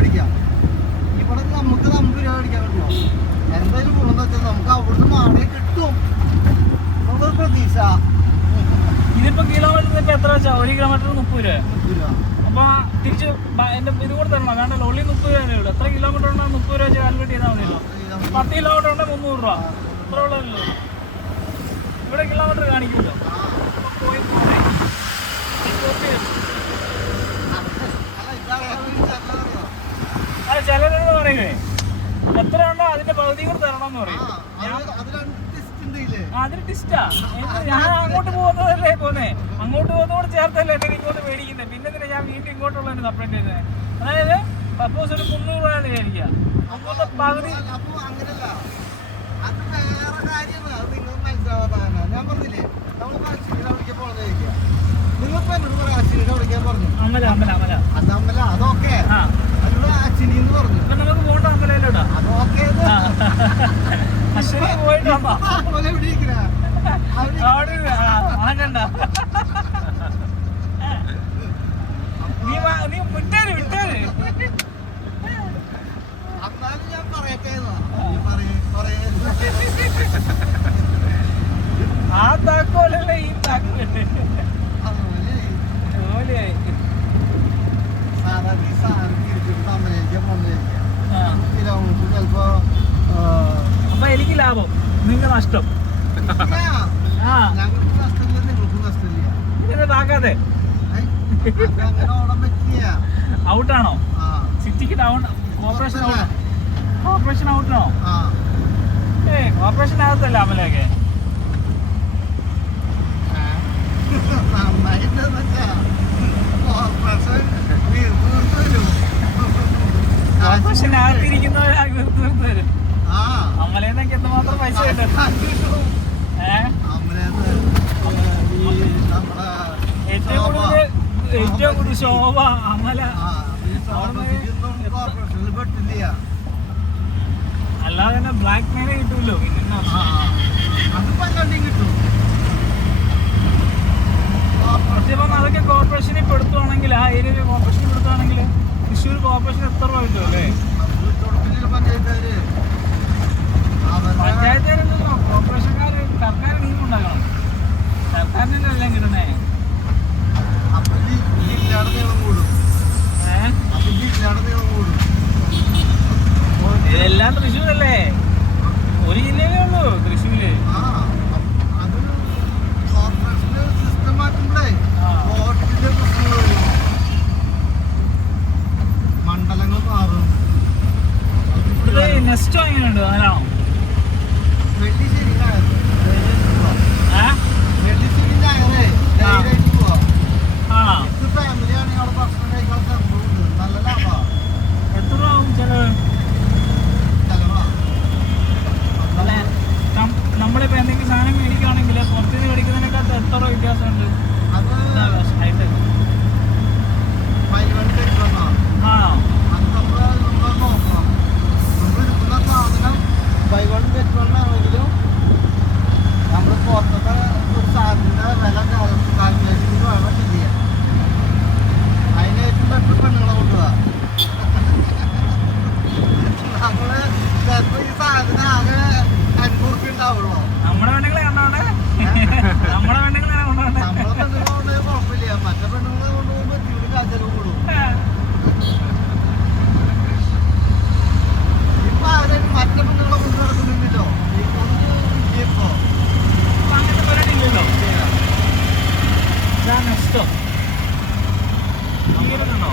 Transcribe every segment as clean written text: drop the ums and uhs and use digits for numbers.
മേടിക്കാം. ഇവിടെ നമുക്ക് 50 രൂപ മേടിക്കാൻ പറ്റുമോ? എന്തായാലും ഗുണമെന്ന് വെച്ചാൽ നമുക്ക് അവിടുന്ന് മാറി കിട്ടും എന്നുള്ളൊരു പ്രതീക്ഷ. ഇതിപ്പോ കിലോമീറ്ററിന് എത്ര വെച്ചാ? 1 കിലോമീറ്റർ 30 രൂപ. അപ്പൊ തിരിച്ച് എന്റെ ഇത് കൂടെ തരണം. വേണ്ട, ലോളി 30 രൂപ ഉള്ളൂ. എത്ര കിലോമീറ്റർ ഉണ്ടെങ്കിൽ 30 രൂപ വെച്ച് കാൽക്കുലേറ്റ് ചെയ്താൽ മതിയല്ലോ. 10 കിലോമീറ്റർ ഉണ്ടെങ്കിൽ 300 രൂപ. അത്ര ഉള്ളതല്ലോ. ഇവിടെ കിലോമീറ്റർ കാണിക്കുമല്ലോ. പോയി അത് ചിലരെന്ന് പറയുവേ എത്ര ഉണ്ടോ അതിന്റെ പകുതി കൂടെ തരണം എന്ന് പറയും. അതിന് ടിസ്റ്റാ. ഞാൻ അങ്ങോട്ട് പോകുന്നതല്ലേ പോന്നെ, അങ്ങോട്ട് പോകുന്നതോട് ചേർത്തല്ലേ എന്നെ ഇങ്ങോട്ട് മേടിക്കുന്നത്. പിന്നെ തന്നെ ഞാൻ വീണ്ടും ഇങ്ങോട്ടുള്ളതിന് സെപ്പറേറ്റ് ചെയ്യുന്നത്. അതായത് സപ്പോസ് ഒരു 300 രൂപയാണ് വിചാരിക്കുക, അങ്ങോട്ട് പകുതി. ഞാൻ പറഞ്ഞില്ലേ നമ്മളിപ്പോ അച്ഛനെ വിളിക്കാൻ പോണെന്ന് നിങ്ങളിപ്പോ എന്നോട് പറയാം അച്ഛനെ വിളിക്കാൻ പറഞ്ഞു. അമല അമല അമല അത് അമല അതൊക്കെ അതിലൂടെ അച്ഛനെന്ന് പറഞ്ഞു. ഇപ്പൊ നമുക്ക് പോകണ്ട അമലയിലോട്ടാ. അതൊക്കെ അശ്വനി പോയിട്ട് ആകണ്ട. നീ വിട്ടേര് വിട്ടേര്. എന്നാലും ഞാൻ പറയട്ടെ. ആ താക്കോലല്ലേ ഈ താക്കോല്. അപ്പൊ എനിക്ക് ലാഭം, നിങ്ങ നഷ്ടം. താക്കാതെ ഔട്ടാണോ? സിറ്റിക്ക് ഡൗൺ. Corporation out. കോർപ്പറേഷൻ ഔട്ടാണോ? കോർപ്പറേഷൻ അകത്തല്ല അമലൊക്കെ. കോർപ്പറേഷൻ അകത്തിരിക്കുന്നവരാ തീർത്ത് തരും. അമലേന്നൊക്കെ എന്തുമാത്രം പൈസ കിട്ടും. ഏറ്റവും കൂടുതൽ ശോഭ അമല. അല്ലാതെ തന്നെ ബ്ലാക്ക് മെയിനെ കിട്ടൂല്ലോ. സത്യം അതൊക്കെ കോർപ്പറേഷനിൽ പെടുത്തുവാണെങ്കിൽ, ആ ഏരിയയിൽ കോർപ്പറേഷനിൽ പെടുത്തുവാണെങ്കിൽ തൃശ്ശൂർ കോർപ്പറേഷൻ എത്ര രൂപ കിട്ടും അല്ലേ? പഞ്ചായത്തുകാരല്ലോ, കോർപ്പറേഷൻകാർ സർക്കാർ നീക്കം ഉണ്ടാക്കണം. സർക്കാരിനല്ലേ എല്ലാം കിട്ടണേ. ഇതെല്ലാം തൃശ്ശൂരല്ലേ? ഒരു ജില്ലയിലേ ഉള്ളൂ തൃശ്ശൂര്. മണ്ഡലങ്ങൾ മാറും. നെസ്റ്റോ എങ്ങനെയുണ്ട്? അതിനാണോ? എത്ര രൂപ ആവും ചെലവ്? നമ്മളിപ്പോ എന്തെങ്കിലും സാധനം മേടിക്കുകയാണെങ്കിൽ പുറത്തുനിന്ന് മേടിക്കുന്നതിനെക്കാട്ട് എത്ര രൂപ വ്യത്യാസമുണ്ട്? ബൈ വൺ ഗെറ്റ് വൺ ആണെങ്കിലും നമ്മൾ പുറത്തത്തെ ഒരു സാധനത്തിന്റെ വില കാൽക്കുലേഷൻ വേണം ചെയ്യാൻ. അതിനേറ്റവും ബെറ്റർ പെണ്ണുങ്ങളെ കൊണ്ടുപോവാ. നമ്മള് ചിലപ്പോ ഈ സാധനം ആകെ 50 റുപ്യ ഉണ്ടാവുള്ളൂ. നമ്മുടെ പെണ്ണുങ്ങളെ കണ്ടോണ്ടേ, നമ്മുടെ പെണ്ണുങ്ങളെ കൊണ്ടോണ്ടേ. നമ്മളെ പെണ്ണുങ്ങളെ കൊണ്ടുപോയി കുഴപ്പമില്ല, മറ്റേ പെണ്ണുങ്ങളെ കൊണ്ടുപോകുമ്പോ തീരെ കാച്ചലും കൂടും. ഇപ്പൊ അവരും മറ്റേ പെണ്ണുങ്ങളെ കൊണ്ടു നടക്കുന്നില്ലല്ലോ. ഇപ്പൊ അങ്ങനത്തെ പരിപാടി ഇല്ലല്ലോ. ഇതാണ് ഇഷ്ടം. ണ്ടോ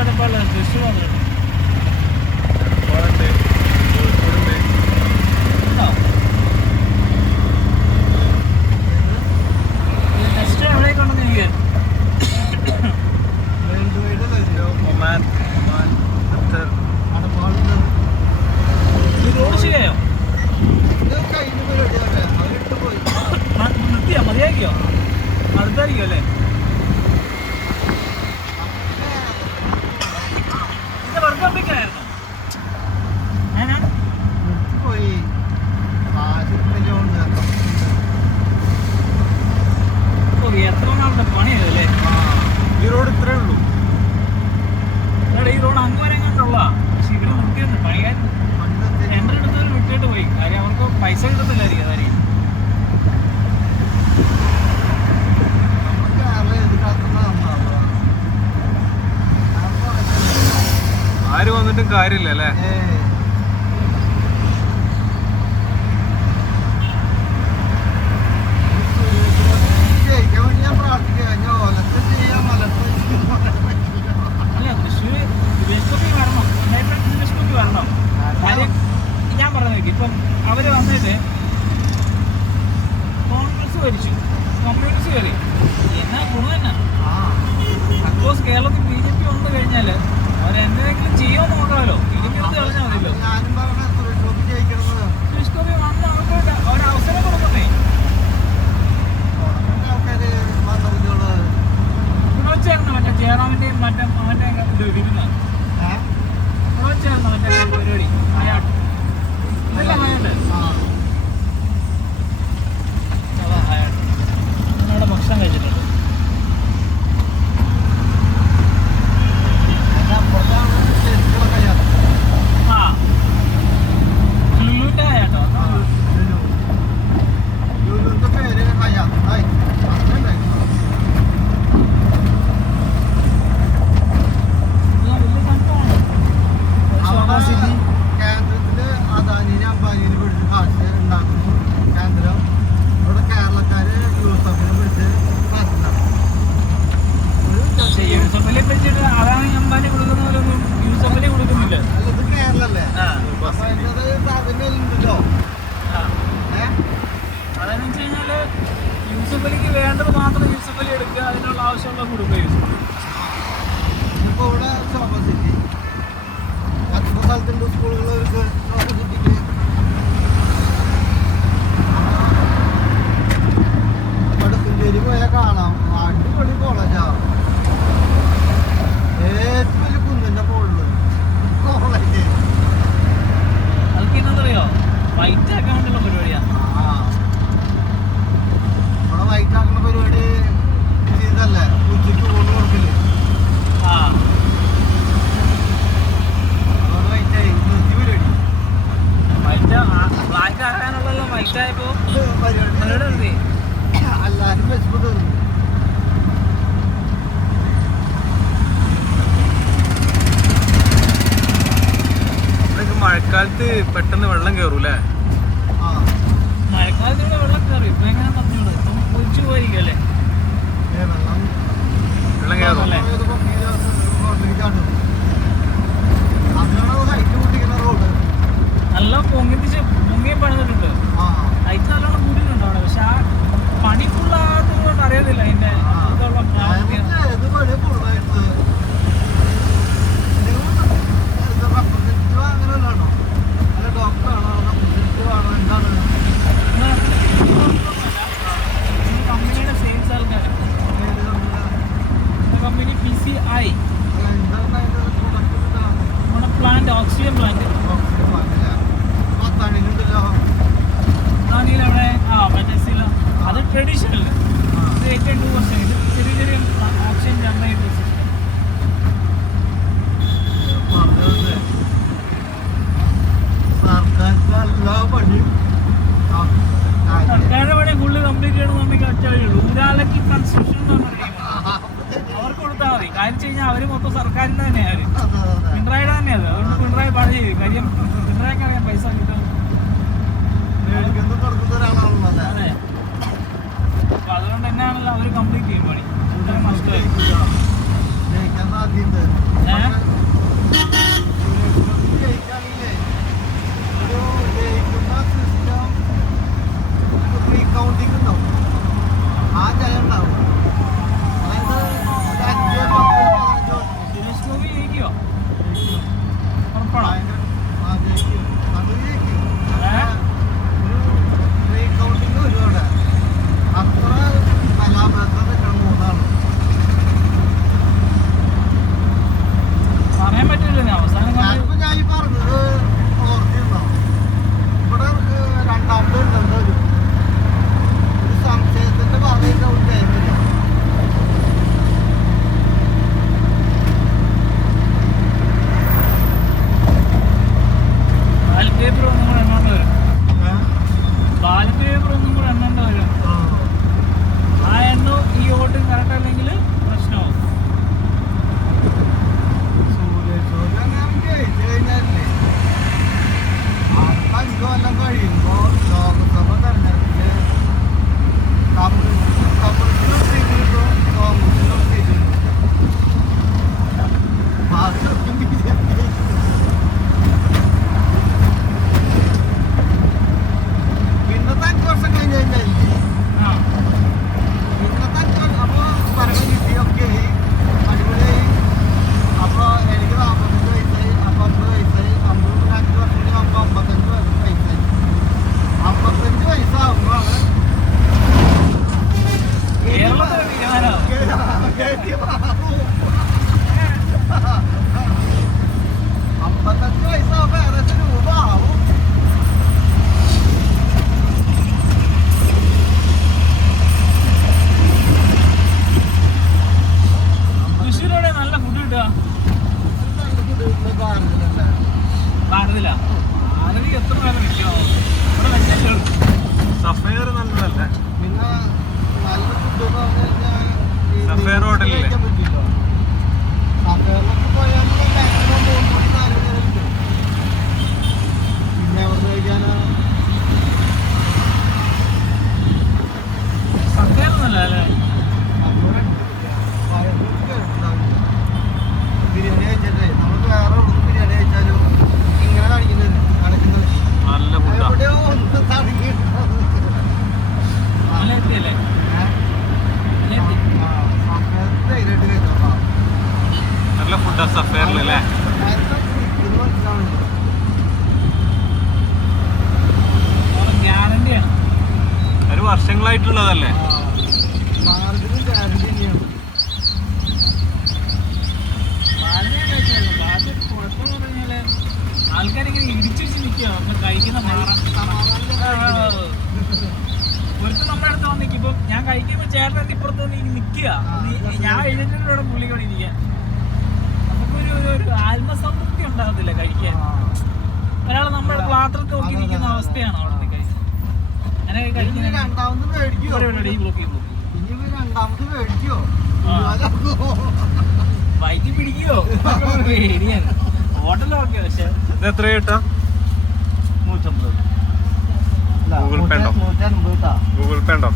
അടപ്പാള തൃശ്ശൂർ വന്നിട്ടുണ്ട്. നെക്സ്റ്റ് എവിടേക്കുണ്ടെന്ന് എനിക്ക് റോഡ് ശരിയായോ? നിർത്തിയോ? മതിയാക്കിയോ? അടുത്തായിരിക്കും അല്ലേ? ഇത് വർക്ക് കമ്പിക്കായിരുന്നു. കാര്യമില്ല അല്ലേ? ജയിക്കാൻ വേണ്ടി ഞാൻ പ്രാർത്ഥിക്കാം. ഞാൻ ഓലത്ത് ചെയ്യാൻ അല്ല തൃശ്ശൂര് സുരേഷ്ഗോപി വരണം, ഉണ്ടായിട്ട് സുരേഷ്ഗോപി വരണം. കാര്യം ഞാൻ പറഞ്ഞേക്ക് ഇപ്പം അവര് വന്നിട്ട് കോൺഗ്രസ് ഭരിച്ചു, കമ്മ്യൂണിസ്റ്റ് കയറി, എന്നാ ഗുണം തന്നെ. സപ്പോസ് കേരളത്തിൽ BJP വന്നു കഴിഞ്ഞാൽ അവരെന്തെങ്കിലും ചെയ്യുമെന്ന് നോക്കാമല്ലോ. BJP എടുത്ത് കളഞ്ഞാൽ മതിയല്ലോ. ഞാനും പറഞ്ഞ സുരേഷ് ഗോപി ജയിക്കണമെന്ന്. സുരേഷ്ഗോപി വന്ന് അവർക്ക് ഒരവസരം കൊടുക്കണ്ടേ? ആൾക്കാര് മന്ത്രികള് ഇവിടെ വെച്ചായിരുന്നു മറ്റേ ജയറാമിന്റെയും മറ്റേ അവന്റെ ഇത് വിരുന്ന്. ഇവിടെ വെച്ചായിരുന്നു മറ്റേ പരിപാടി. ഹയാട്ട് ഇതല്ല ഹയാട്ട്, അതാ ഹയാട്ട്. അവിടെ ഭക്ഷണം കഴിച്ചിട്ടുണ്ട്. ആ ലുലുവിന്റെ ഹയാട്ടോ. ലുലുവിന്റെ പേര് ഹയാത്ത്. വലിയ സംഭവമാണ്. അവിടെ കേന്ദ്രത്തില് അദാനിനെ അംബാനിനെ പിടിച്ച് കാശ് ഉണ്ടാക്കുന്നു. കേന്ദ്രം ഇവിടെ കേരളക്കാര് യൂസഫിനെ പിടിച്ച് പക്ഷേ യൂസഫലി പിടിച്ചിട്ട് അതാണ് അംബാനി കൊടുക്കുന്ന പോലെ ഒന്നും യൂസഫലി കൊടുക്കുന്നില്ല. അല്ല ഇത് കേരളല്ലേ? ആ. അപ്പൊ അതിന്റെ സാധനമല്ലോ. അതെന്ന് വെച്ച് കഴിഞ്ഞാല് യൂസഫലിക്ക് വേണ്ടത് മാത്രം യൂസഫലി എടുക്കുക, അതിനുള്ള ആവശ്യമുള്ള കൊടുക്കുക യൂസഫലി. ഇപ്പൊ ഇവിടെ ശോഭ സിറ്റി എത്ര സ്ഥലത്തുണ്ട് സ്കൂളുകൾക്ക് ശോഭ സിറ്റിക്ക്. വടക്കഞ്ചേരി പോയാൽ കാണാം, അടിപൊളി കോളേജാ. ഏറ്റവും വലിയ കുന്നിന്റെ മുകളില് കോളേജ്. അതൊക്കെ എന്നറിയോ, വൈറ്റ് ആക്കാനുള്ള പരിപാടിയാ. ഇവിടെ വൈറ്റ് ആക്കുന്ന പരിപാടി ചെയ്തല്ലേ, ഉച്ചയ്ക്ക് ഊണ് കൊടുക്കല്. ആ അതുകൊണ്ട് വൈറ്റായി നിർത്തി പരിപാടി. White black ആക്കാനുള്ളല്ലോ. വൈറ്റ് ആയപ്പോ പരിപാടി നിർത്തി. എല്ലാരും വിശപ്പ് തീർന്നു. മഴക്കാലത്ത് പെട്ടെന്ന് വെള്ളം കയറൂലേ? ആ മഴക്കാലത്തിലൂടെ വെള്ളം കയറി. ഇപ്പൊ എങ്ങനെ പറഞ്ഞോളൂ, ഇപ്പം ഒഴിച്ചു പോയിരിക്കല്ലേ. വെള്ളം കയറും അല്ലേ? അതിനാണ് ഹൈറ്റ് കൂട്ടിക്കുന്ന റോഡ്. നല്ല പൊങ്ങിയും പണിതിട്ടുണ്ട്. ഹൈറ്റ് നല്ലോണം കൂട്ടിയിട്ടുണ്ട് അവിടെ. പക്ഷെ ആ പണി ഫുള്ളാകത്തുകൊണ്ട് അറിയത്തില്ല അതിന്റെ ഇതുള്ള പ്രാമുഖ്യം. ഇത് പണി ഫുള്ളായിട്ട് റെപ്രസെന്റേറ്റീവ് അങ്ങനെയല്ലാണോ? അല്ല ഡോക്ടറാണോ റെപ്രസെന്റേറ്റീവ് ആണോ എന്താണ്? കമ്പനിയുടെ സെയിൽസ് ആൾക്കാരാണ്. കമ്പനി PCI എന്താണ് അതിന്റെ പ്രൊഡക്റ്റ്? നമ്മുടെ പ്ലാന്റ്, ഓക്സിജൻ പ്ലാന്റ്. പത്താണിണ്ടല്ലോ. അവിടെ മറ്റേ അത് ട്രഡീഷണൽ. ഇത് 82%. ഇത് ചെറിയ ചെറിയ ഓക്സിജൻ ജനറേറ്റർ സിസ്റ്റം. സർക്കാരുടെ പണി ഫുള്ള് കംപ്ലീറ്റ് ചെയ്യണമെന്നുണ്ടെങ്കിൽ ഒറ്റവഴിയുള്ളൂ. ഊരാലക്കി കൺസ്ട്രക്ഷൻ എന്ന് പറഞ്ഞിരിക്കുന്നത് അവർക്ക് കൊടുത്താൽ മതി. കാര്യം വെച്ച് കഴിഞ്ഞാൽ അവർ മൊത്തം സർക്കാരിൻ്റെ തന്നെയാണ്. പിണറായിയുടെ തന്നെയാണ്. അതുകൊണ്ട് പിണറായി പണി ചെയ്യും. കാര്യം പിണറായിക്ക് അറിയാം പൈസ കിട്ടും. അതെ. അപ്പൊ അതുകൊണ്ട് തന്നെയാണല്ലോ അവർ കംപ്ലീറ്റ് ചെയ്യും പണി. നഷ്ടമായി. കൗണ്ടിങ് ഉണ്ടാവും. ആ ജയം ഉണ്ടാവും. അതായത് ഒരു 5, 10, 15 സുരേഷ് ഗോപി ജയിക്കുമോ? ഉറപ്പാണോ? കൗണ്ടിങ് ഒരുപാട് അത്ര കലാപേത്ര നിൽക്കണം. 3 ആള് പറയാൻ പറ്റില്ല. അവസാനം ഞാനിപ്പോ ഞാൻ ഈ പറഞ്ഞത് സഫേർ ഹോട്ടലില്ലേ? കഴിക്കാൻ പറ്റില്ല. സഫേറിലൊക്കെ പോയാൽ മാക്സിമം 3 മണി 4 മണി വരെ കിട്ടും. പിന്നെ അവിടെ കഴിക്കാനാ സത്യമൊന്നുമല്ല അല്ലേ? ബിരിയാണി കഴിച്ചിട്ടേ നമുക്ക് വേറെ എവിടുന്ന് ബിരിയാണി കഴിച്ചാലും ഇങ്ങനെ കാണിക്കുന്നത് നടക്കുന്നത് നല്ല ഫുഡാ. എവിടെയോ ഒന്ന് തടങ്ങിയിട്ടുണ്ടോ മലയെത്തിയല്ലേ? മലയെത്തി. ധൈര്യമായിട്ട് കഴിച്ചോളാം. നല്ല ഫുഡാ സഫേറിൽ അല്ലേ? ഗ്യാരണ്ടിയാണ്. ഒരു വർഷങ്ങളായിട്ടുള്ളതല്ലേ? മാർഗിനും ഗ്യാരണ്ടി തന്നെയാണ്. ആൾക്കാരിങ്ങനെ ഇടിച്ചിടിച്ച് നിൽക്കുക കഴിക്കുന്ന മാറാം. ഒരുത്തം നമ്മുടെ അടുത്ത് വന്ന് നിൽക്കും. ഇപ്പം ഞാൻ കഴിക്കുന്ന ചേട്ടൻ ഇപ്പുറത്ത് വന്ന് നിൽക്കുക. ഞാൻ എഴുതിട്ടിലൂടെ പുള്ളിക്കൂടെ ഇരിക്കാൻ. നമുക്കൊരു ഒരു ആത്മസംതൃപ്തി ഉണ്ടാകത്തില്ല കഴിക്കാൻ. ഒരാൾ നമ്മുടെ പാത്രത്തിൽ നോക്കി നിൽക്കുന്ന അവസ്ഥയാണ് അവിടെ നിന്ന് കഴിച്ചത്. അങ്ങനെ കഴിക്കുന്ന രണ്ടാമത് മേടിക്കോ? ഈ ബ്ലോക്ക് ഇനി രണ്ടാമത് മേടിക്കോ? ബൈക്ക് പിടിക്കോ? പേടിയാണ്. ഹോട്ടലൊക്കെ പക്ഷെ ഇത് എത്ര കേട്ടാ? 150. ഗൂഗിൾ പേ ഉണ്ടോ? 150. ഗൂഗിൾ പേ ഉണ്ടോ?